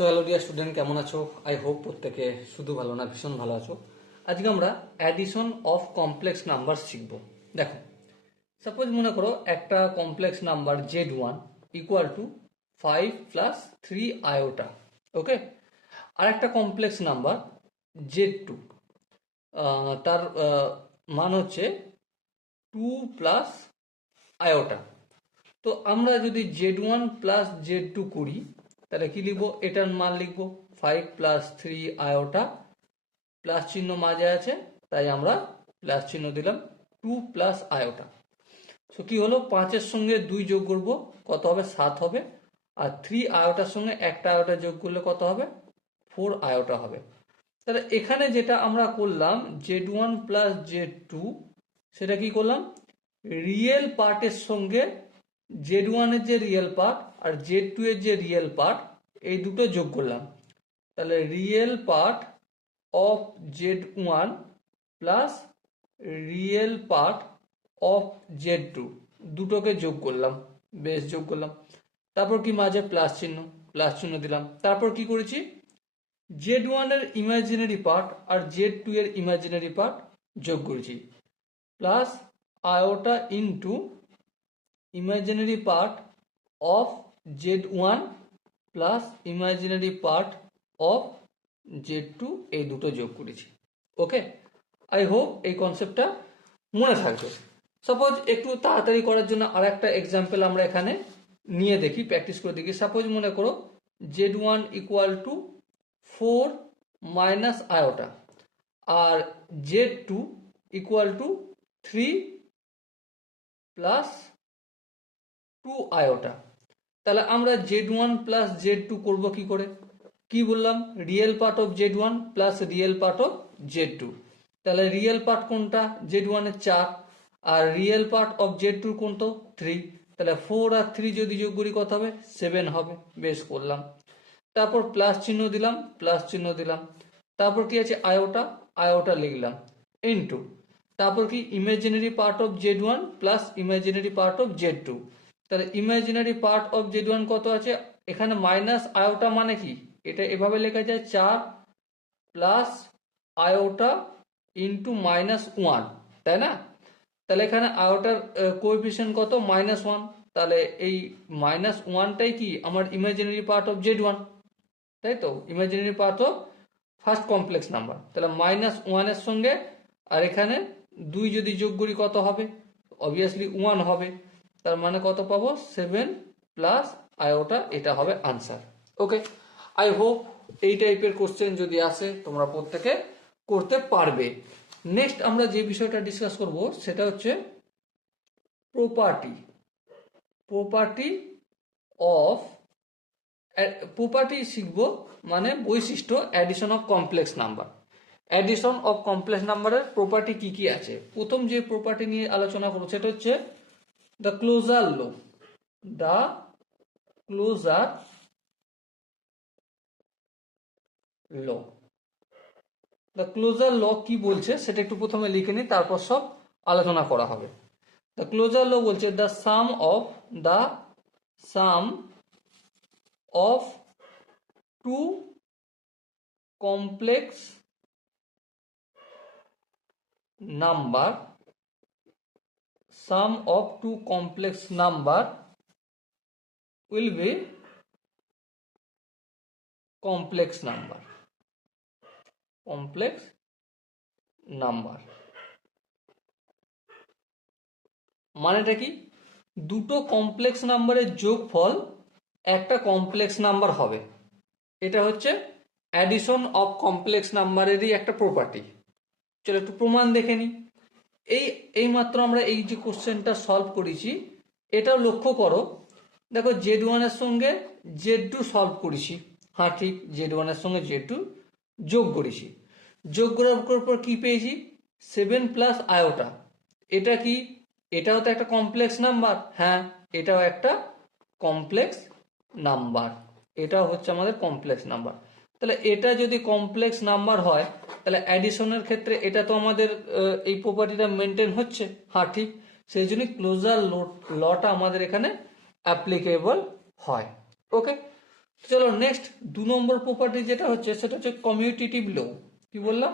So hello dear student, কেমন আছো? I hope প্রত্যেকে শুধু ভালো না ভীষণ ভালো আছো। আজকে আমরা অ্যাডিশন অফ কমপ্লেক্স নাম্বার শিখবো। দেখো, সাপোজ মনে করো একটা complex number Z1 equal to 5 + 3 iota. Okay, আর একটা কমপ্লেক্স নাম্বার Z2, তার মান হচ্ছে 2 + আয়োটা। তো আমরা যদি Z1 + Z2 করি তাহলে কি লিখবো? এটার মান লিখবো 5 + 3 আয়োটা, প্লাস চিহ্ন মাঝে আছে তাই আমরা প্লাস চিহ্ন দিলাম 2 + আয়োটা। সো কি হলো, 5-এর সঙ্গে 2 যোগ করবো কত হবে? 7 হবে। আর 3 আয়োটার সঙ্গে একটা আয়োটা যোগ করলে কত হবে? 4 আয়োটা হবে। তাহলে এখানে যেটা আমরা করলাম Z1 + Z2, সেটা কি করলাম? রিয়েল পার্টের সঙ্গে Z1-এর যে রিয়েল পার্ট আর Z2-এর যে রিয়েল পার্ট, এই দুটো যোগ করলাম। তাহলে real part of Z1 plus real part of Z2 দুটোকে যোগ করলাম, বেশ যোগ করলাম। তারপর কি মাঝে প্লাস চিহ্ন দিলাম। তারপর কি করেছি? Z1-এর ইমাজিনারি পার্ট আর Z2-এর ইমাজিনারি পার্ট যোগ করেছি, plus iota into imaginary part of Z1 plus imaginary part of Z2, এই দুটো যোগ করেছি। ওকে, আই হোপ এই কনসেপ্টটা মনে থাকবে। সাপোজ একটু তাড়াতাড়ি করার জন্য আর একটা এক্সাম্পল আমরা এখানে নিয়ে দেখি, প্র্যাকটিস করে দেখি। সাপোজ মনে করো Z1 ইকুয়াল টু 4 - আয়োটা আর Z2 ইকুয়াল টু 3 + 2 আয়োটা। তাহলে আমরা Z1 + Z2 করব কি করে? কি বললাম? Real part of Z1 plus real part of Z2। তাহলে রিয়েল পার্ট কোনটা? Z1-এর 4, আর রিয়েল পার্ট অফ Z2 কোনটা? 3। তাহলে 4 আর 3 যদি যোগ করি কত হবে? 7 হবে। বেশ করলাম। তারপর প্লাস চিহ্ন দিলাম। তারপর কি আছে? আয়োটা লিখলাম ইন্টু, তারপর কি imaginary part of Z1 plus imaginary part of Z2। তাহলে ইমাজিনারি পার্ট অফ Z1 কত আছে? এখানে মাইনাস আয়োটা মানে কি? এটা এভাবে লেখা যায় 4 প্লাস আয়োটা ইন্টু -1, তাই না? তাহলে এখানে আয়োটার কোএফিসিয়েন্ট কত? -1। তাহলে এই -1টাই কি আমার ইমাজিনারি পার্ট অফ Z1, তাই তো? Imaginary part of first complex number. তাহলে -1-এর সঙ্গে আর এখানে 2 যদি যোগ করি কত হবে? অবভিয়াসলি 1 হবে। তার মানে কত পাবো? 7 + আয়োটা, এটা হবে আনসার। ওকে, আই হোপ এই টাইপের কোশ্চেন যদি আসে তোমরা প্রত্যেকে করতে পারবে। নেক্সট আমরা যে বিষয়টা ডিসকাস করব সেটা হচ্ছে প্রপার্টি শিখব, মানে বৈশিষ্ট্য addition of complex number. Addition of complex নাম্বারের প্রপার্টি কি কি আছে? প্রথম যে প্রপার্টি নিয়ে আলোচনা করব সেটা হচ্ছে the closure law. The closure law কি বলছে সেটা একটু প্রথমে লিখে নিই, তারপর সব আলোচনা করা হবে। দ্য ক্লোজার ল বলছে the sum of two complex number will be complex number. মানেটা কি? দুটো কমপ্লেক্স নাম্বারের যোগফল একটা কমপ্লেক্স নাম্বার হবে। এটা হচ্ছে অ্যাডিশন অফ কমপ্লেক্স নাম্বারেরই একটা প্রপার্টি। চলো একটু প্রমাণ দেখে নিই। এইমাত্র আমরা এই যে কোশ্চেনটা সলভ করেছি, এটাও লক্ষ্য করো। দেখো, Z1-এর সঙ্গে Z2 সলভ করেছি। হ্যাঁ ঠিক, Z1-এর সঙ্গে Z2 যোগ করেছি। যোগ করার পর কি পেয়েছি? 7 + আয়োটা। এটা কি? এটাও তো একটা কমপ্লেক্স নাম্বার। হ্যাঁ, এটাও একটা কমপ্লেক্স নাম্বার। এটাও হচ্ছে আমাদের কমপ্লেক্স নাম্বার। তাহলে এটা যদি কমপ্লেক্স নাম্বার হয় তাহলে অ্যাডিশনের ক্ষেত্রে এটা তো আমাদের এই প্রপার্টিটা মেনটেন হচ্ছে। হ্যাঁ ঠিক, সেই জন্য ক্লোজার লটা আমাদের এখানে অ্যাপ্লিকেবল হয়। ওকে, চলো নেক্সট 2 নম্বর প্রপার্টি যেটা হচ্ছে সেটা হচ্ছে কমিউটেটিভ ল। কি বললাম?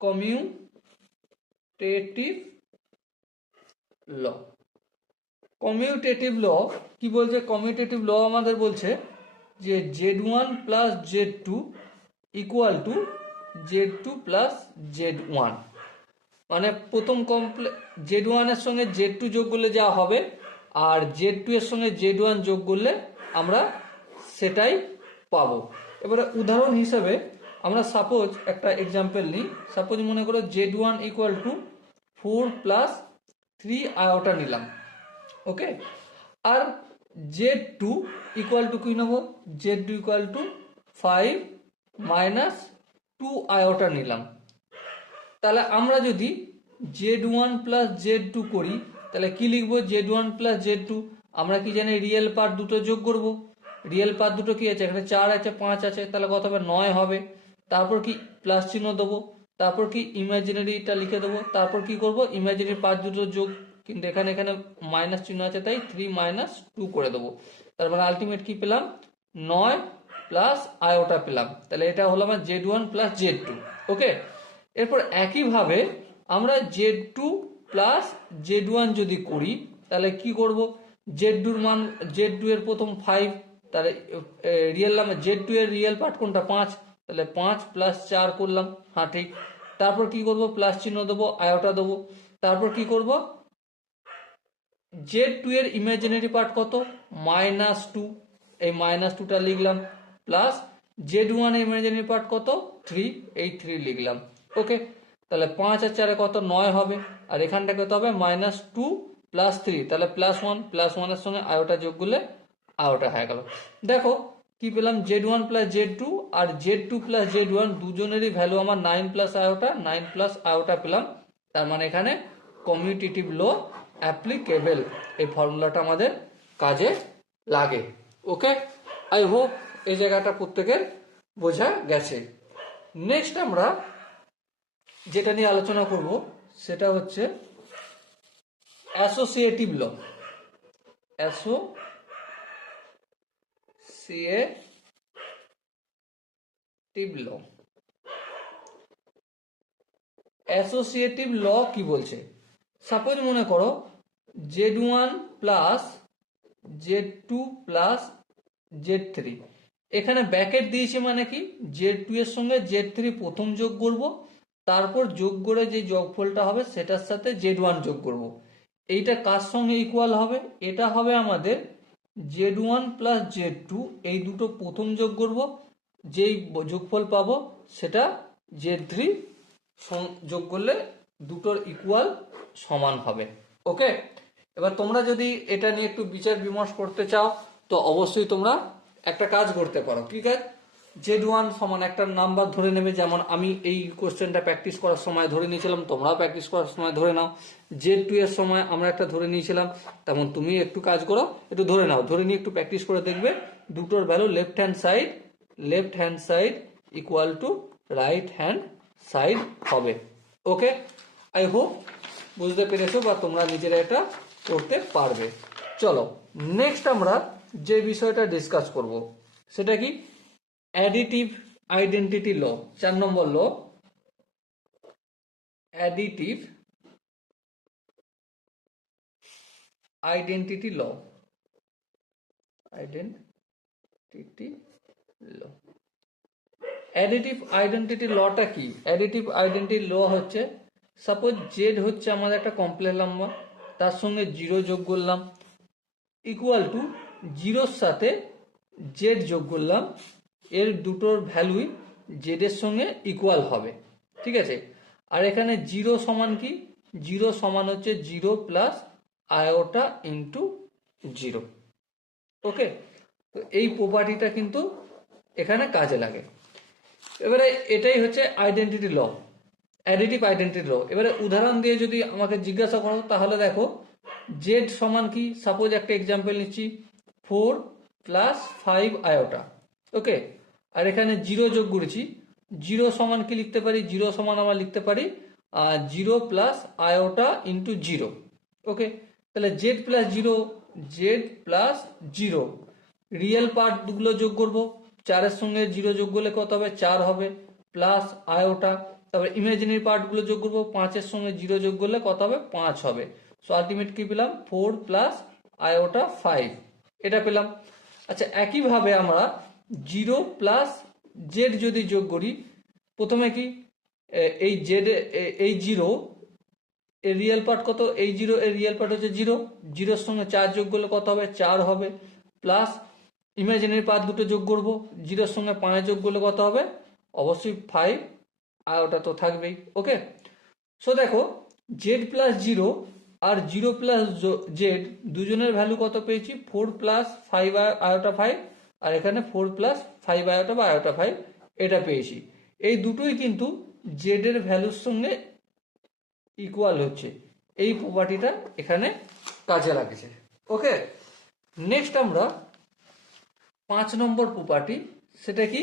কমিউটেটিভ ল। কমিউটেটিভ ল কি বলছে? কমিউটেটিভ ল আমাদের বলছে যে Z1 plus Z2 equal two Z2 plus Z1। মানে প্রথম Z1 এর সঙ্গে Z2 যোগ করলে যা হবে আর Z2 এর সঙ্গে Z1 যোগ করলে আমরা সেটাই পাবো। এবারে উদাহরণ হিসেবে আমরা সাপোজ একটা এক্সাম্পল নিই। সাপোজ মনে করো Z1 equal to 4 plus 3 iota নিলাম, ওকে। আর Z2 ইকুয়াল টু কি নেব? Z2 equal to 5 minus 2 iota নিলাম। তাহলে আমরা যদি Z1 প্লাস Z2 করি তাহলে কি লিখবো? Z1 প্লাস Z2 আমরা কি জানি রিয়েল পার্ট দুটো যোগ করব। রিয়েল পার্ট দুটো কি আছে? এখানে 4 আছে 5 আছে, তাহলে কত হবে? 9 হবে। তারপর কি প্লাস চিহ্ন দেবো, তারপর কি ইমাজিনারিটা লিখে দেবো, তারপর কি করব? ইমাজিনারি পার্ট দুটো যোগ, কিন্তু এখানে মাইনাস চিহ্ন আছে তাই 3 মাইনাস 2 করে দেবো। তারপরে আলটিমেট কি পেলাম? 9 প্লাস আয়োটা পেলাম। তাহলে এটা হলো আমার Z1 প্লাস Z2, ওকে। এরপর একইভাবে আমরা Z2 প্লাস Z1 যদি করি তাহলে কি করব? Z2 এর মান, Z2 এর প্রথম 5, তাহলে রিয়েল নাম্বার Z2 এর রিয়েল পার্ট কোনটা? 5, তাহলে 5 প্লাস 4 করলাম, হ্যাঁ ঠিক। তারপর কি করব? প্লাস চিহ্ন দেবো, আয়োটা দেবো। তারপর কি করব? Z2 এর ইমাজিনারি পার্ট কত? -2, এই -2টা লিখলাম। প্লাস Z1 এর ইমাজিনারি পার্ট কত? 3, এই 3 লিখলাম, ওকে। তাহলে 5 আর 4 কত? 9 হবে। আর এখানটা কত হবে? -2 প্লাস 3, তাহলে +1, +1 এর সঙ্গে আয়োটা যোগ করলে আয়োটা হয়ে গেল। দেখো কি পেলাম? Z1 প্লাস Z2 আর Z2 প্লাস Z1 দুজনেরই ভ্যালু আমার 9 প্লাস আয়োটা, 9 প্লাস আয়োটা পেলাম। তার মানে এখানে কমিউটেটিভ ল অ্যাপ্লিকেবল, এই ফর্মুলাটা আমাদের কাজে লাগে, ওকে। আই হোপ এই জায়গাটা প্রত্যেকের বোঝা গেছে। নেক্সট আমরা যেটা নিয়ে আলোচনা করব সেটা হচ্ছে অ্যাসোসিয়েটিভ ল। অ্যাসোসিয়েটিভ ল কি বলছে? সাপোজ মনে করো Z1 plus Z2 plus Z3, এখানে ব্র্যাকেট দিয়েছি মানে কি? Z2 এর সঙ্গে Z3 প্রথম যোগ করব, তারপর যোগ করে যে যোগফলটা হবে সেটার সাথে Z1 যোগ করব। এইটা কার সঙ্গে ইকুয়াল হবে? এটা হবে আমাদের Z1 প্লাস Z2, এই দুটো প্রথম যোগ করব, যেই যোগফল পাবো সেটা Z3 যোগ করলে দুটোর ইকুয়াল সমান হবে, ওকে। এবার তোমরা যদি এটা নিয়ে একটু বিচার বিমর্শ করতে চাও তো অবশ্যই তোমরা একটা কাজ করতে পারো। কি কাজ? Z1 সমান একটা নাম্বার ধরে নেবে, যেমন আমি এই কোশ্চেনটা প্র্যাকটিস করার সময় ধরে নিয়েছিলাম, তোমরাও প্র্যাকটিস করার সময় ধরে নাও। Z2 এর সময় আমরা একটা ধরে নিয়েছিলাম, তেমন তুমি একটু কাজ করো, একটু ধরে নাও, ধরে নিয়ে একটু প্র্যাকটিস করে দেখবে দুটোর value left hand side equal to right hand side হবে, ওকে। আই হোপ বুঝতে পেরেছো বা তোমরা নিজেরা এটা করতে পারবে। চলো নেক্সট আমরা যে বিষয়টা ডিসকাস করব সেটা কি? অ্যাডিটিভ আইডেন্টিটি ল। 4 নম্বর ল, অ্যাডিটিভ আইডেন্টিটি ল। অ্যাডিটিভ আইডেন্টিটি লটা কি? অ্যাডিটিভ আইডেন্টিটি ল হচ্ছে, সাপোজ জেড হচ্ছে আমাদের একটা কমপ্লেক্স নাম্বার, তার সঙ্গে 0 যোগ করলাম, ইকুয়াল টু 0-র সাথে জেড যোগ করলাম, এর দুটোর ভ্যালুই জেড এর সঙ্গে ইকুয়াল হবে, ঠিক আছে। আর এখানে 0 সমান কি? 0 সমান হচ্ছে 0 প্লাস আয়োটা ইন্টু 0, ওকে। তো এই প্রপার্টিটা কিন্তু এখানে কাজে লাগে। এবারে এটাই হচ্ছে আইডেন্টিটি ল, অ্যাডিটিভ আইডেন্টিটি ল। এবারে উদাহরণ দিয়ে যদি আমাকে জিজ্ঞাসা করো তাহলে দেখো জেড সমান কি? সাপোজ একটা এক্সাম্পল নিচ্ছি, 4 প্লাস 5 আয়োটা, ওকে। আর এখানে 0 যোগ করেছি, 0 সমান কি লিখতে পারি? 0 সমান আমরা লিখতে পারি 0 প্লাস আয়োটা ইন্টু 0, ওকে। তাহলে জেড প্লাস 0, রিয়েল পার্টগুলো যোগ করব, 4-এর সঙ্গে 0 যোগ করলে কত হবে, 4 হবে, প্লাস আয়োটা। তারপরে ইমাজিনারি পার্টগুলো যোগ করব, 5-এর সঙ্গে 0 যোগ করলে কত হবে, 5 হবে। সো আলটিমেট কি পেলাম, 4 প্লাস আয়োটা 5, এটা পেলাম। আচ্ছা, একইভাবে আমরা 0 প্লাস জেড যদি যোগ করি, প্রথমে কি এই জেড, এই 0 এর রিয়েল পার্ট কত, এই 0 এর রিয়েল পার্ট হচ্ছে 0, 0-এর সঙ্গে 4 যোগ করলে কত হবে, 4 হবে, প্লাস ইমাজিনারি পার্ট দুটো যোগ করব, 0-এর সঙ্গে 5 যোগ করলে কত হবে, অবশ্যই 5, আর ওটা তো থাকবেই। ওকে, সো দেখো জেড প্লাস 0 আর 0 প্লাস জেড দুজনের ভ্যালু কত পেয়েছি, 4 প্লাস 5 আয়োটা 5, আর এখানে 4 প্লাস 5 আয়োটা বা আয়োটা 5 এটা পেয়েছি। এই দুটোই কিন্তু জেড এর ভ্যালুর সঙ্গে ইকুয়াল হচ্ছে, এই প্রপার্টিটা এখানে কাজে লাগছে। ওকে, নেক্সট আমরা 5 নম্বর প্রপার্টি, সেটা কি,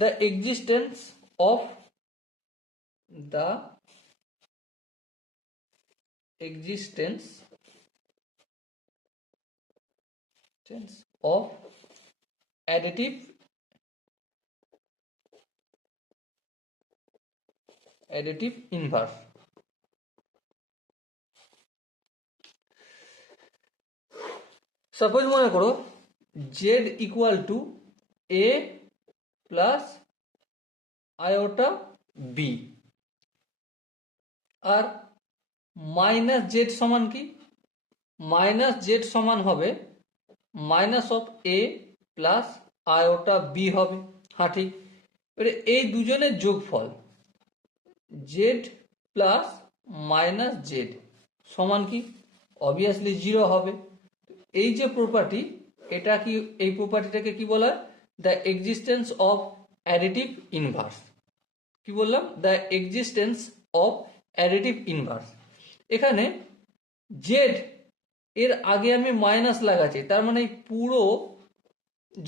the existence of additive inverse। Suppose মনে করো z equal to a plus iota b, আর মাইনাস জেড সমান কি, মাইনাস জেড সমান হবে minus of A plus iota B হবে। হ্যাঁ ঠিক, এবারে এই দুজনের যোগফল জেড প্লাস মাইনাস জেড সমান কি, অবভিয়াসলি 0 হবে। এই যে প্রপার্টি, এটা কি, এই প্রপার্টিটাকে কি বলা হয়, the existence of additive inverse. কি বললাম, the existence of additive inverse. এখানে জেড এর আগে আমি মাইনাস লাগাচ্ছি, তার মানে পুরো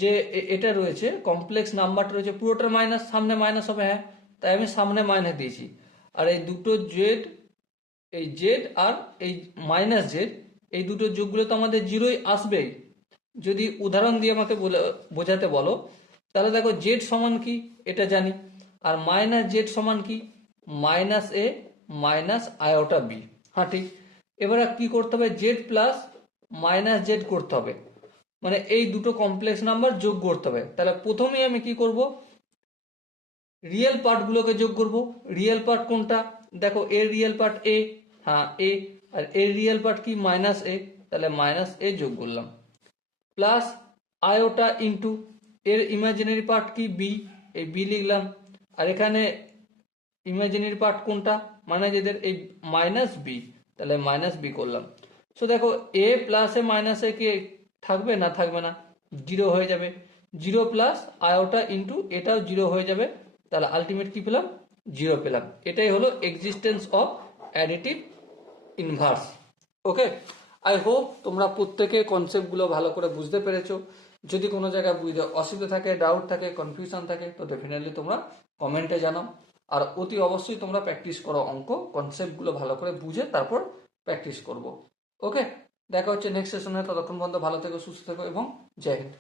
যে এটা রয়েছে কমপ্লেক্স নাম্বারটা রয়েছে পুরোটার মাইনাস, সামনে মাইনাস হবে, হ্যাঁ, তাই আমি সামনে মাইনাস দিয়েছি। আর এই দুটো জেড, এই জেড আর এই মাইনাস জেড, এই দুটো যোগগুলো তো আমাদের 0ই আসবেই। যদি উদাহরণ দিয়ে আমাকে বোঝাতে বলো, তাহলে দেখো জেড সমান কি এটা জানি, আর মাইনাস জেড সমান কি, মাইনাস এ মাইনাস আয়োটা বি। হ্যাঁ ঠিক, এবারে কি করতে হবে, জেড প্লাস মাইনাস জেড করতে হবে, মানে এই দুটো কমপ্লেক্স নাম্বার যোগ করতে হবে। তাহলে প্রথমেই আমি কি করব, রিয়েল পার্টগুলোকে যোগ করব। রিয়েল পার্ট কোনটা, দেখো এর রিয়েল পার্ট এ, হ্যাঁ এ, আর এর রিয়েল পার্ট কি, মাইনাস এ, তাহলে মাইনাস এ যোগ করলাম, প্লাস আয়োটা ইন্টু এর ইমাজিনারি পার্ট কি, বি, এই বি লিখলাম, আর এখানে ইমাজিনারি পার্ট কোনটা, মানে যেদের এই মাইনাস বি, তাহলে মাইনাস বি করলাম। সো দেখো এ প্লাসে মাইনাসে কি থাকবে, না থাকবে না, 0 হয়ে যাবে, 0 প্লাস আয়োটা ইন্টু এটাও 0 হয়ে যাবে, তাহলে আলটিমেট কি পেলাম, 0 পেলাম। এটাই হলো existence of additive inverse. Okay, I hope তোমরা প্রত্যেকে কনসেপ্টগুলো ভালো করে বুঝতে পেরেছো। যদি কোনো জায়গায় বুঝতে অসুবিধা থাকে, ডাউট থাকে, কনফিউশন থাকে, তো ডেফিনেটলি তোমরা কমেন্টে জানাও। আর অতি অবশ্যই তোমরা প্র্যাকটিস করো অঙ্ক, কনসেপ্টগুলো ভালো করে বুঝে তারপর প্র্যাকটিস করবো। ওকে, দেখা হচ্ছে নেক্সট সেশনে, ততক্ষণ পর্যন্ত ভালো থেকো, সুস্থ থেকো এবং জয় হিন্দ।